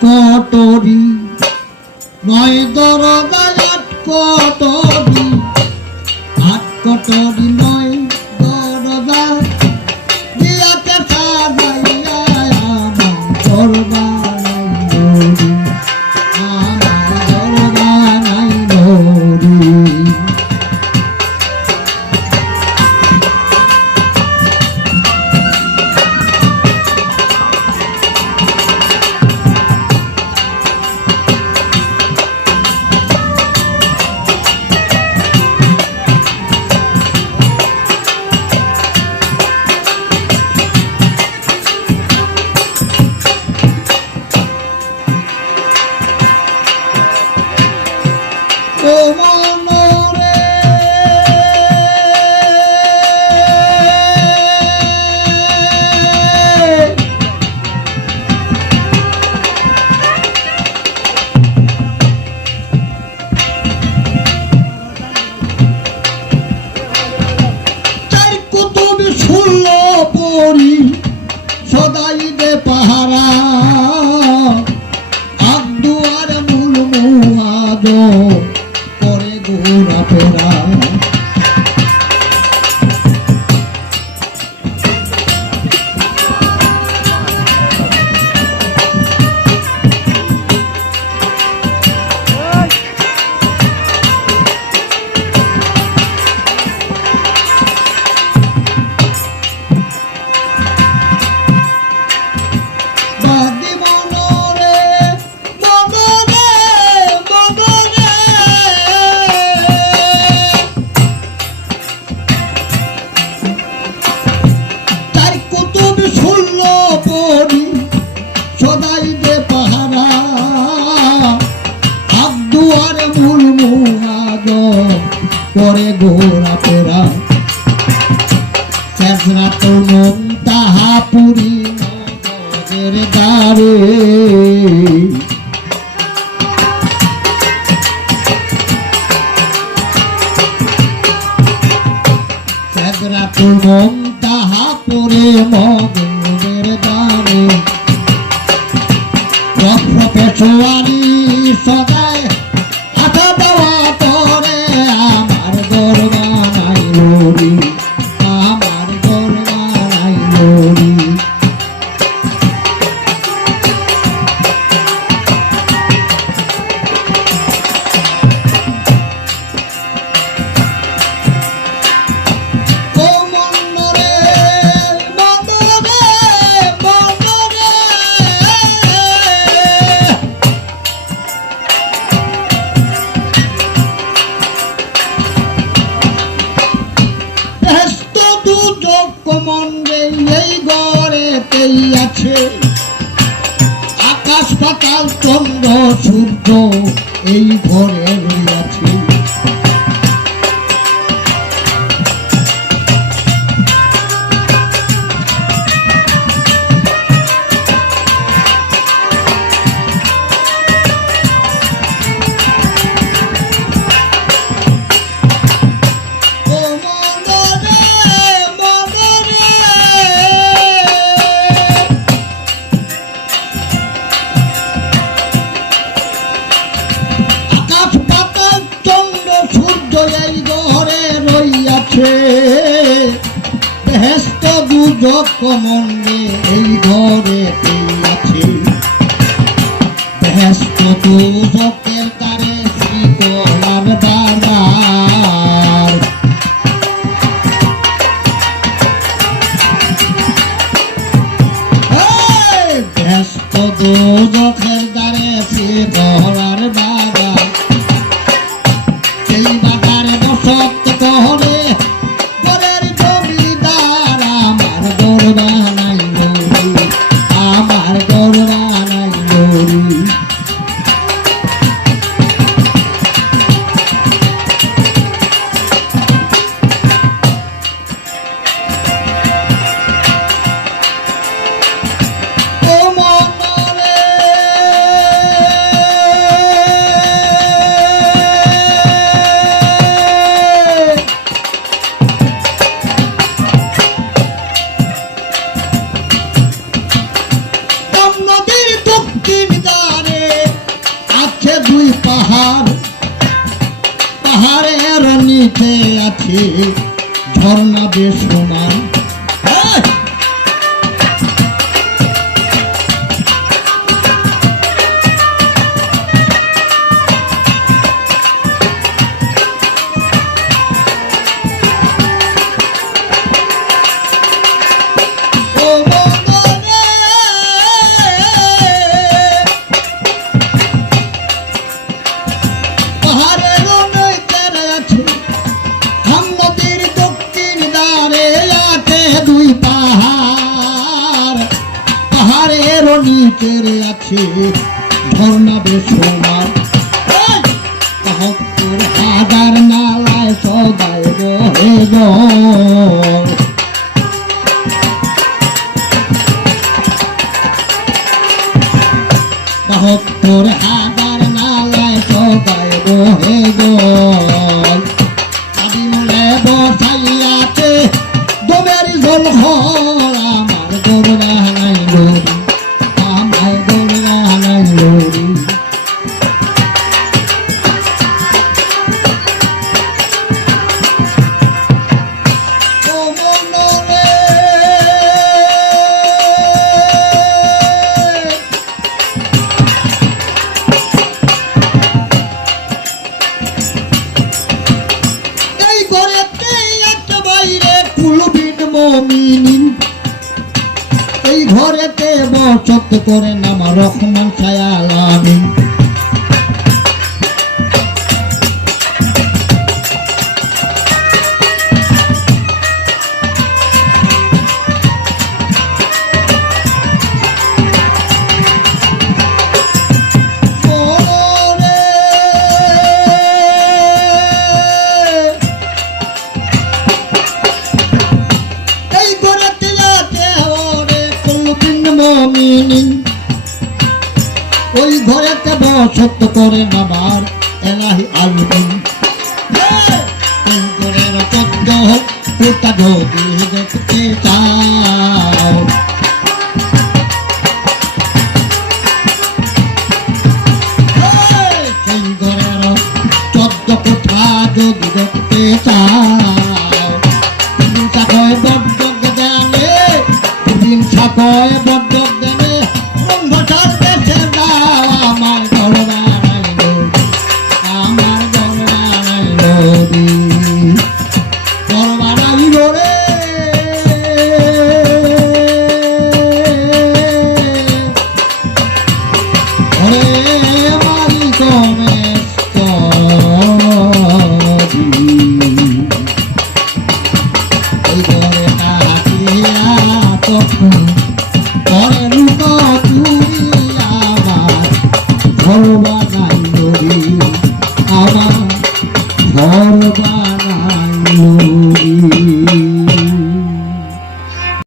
কটরি নয় দরজায় আট কটরি আট কটরি মুয়াদ করে ফেরা করে ঘোরা ফেরা চেতনা তো মন তাহা পুরি তাহা পুরে মগনের দ্বারে প্রফেসরি সদায় ಗೋರಿ আছে আকাশ পাতাল চন্দ্র সূর্য এই ঘরে রইয়াছে। দুজক কমন্ডে এই ঘরে আছে। বেহেস্ত দুজকের দ্বারে শ্রীকলার বাবার ব্যস্ত দুজকের দ্বারে শ্রীকলার বাবা ঝর্ণা বেশ এই! নিচের আছে ঝর্ণা বেসমার বাহাত্তর হাজার নালায় সদায় জল বাহাত্তর হাজার নালায় সদায় আদিমলে বসাইয়াছে দমের জল ঘর আমার বচত করে নামা রহমান ছায়াল আমিন ওই ঘরেতে বসত করে নামার এলাহি আলমিন। ঘরের চোদ্দ পুতা যদি দেখতে চাও। ঘরের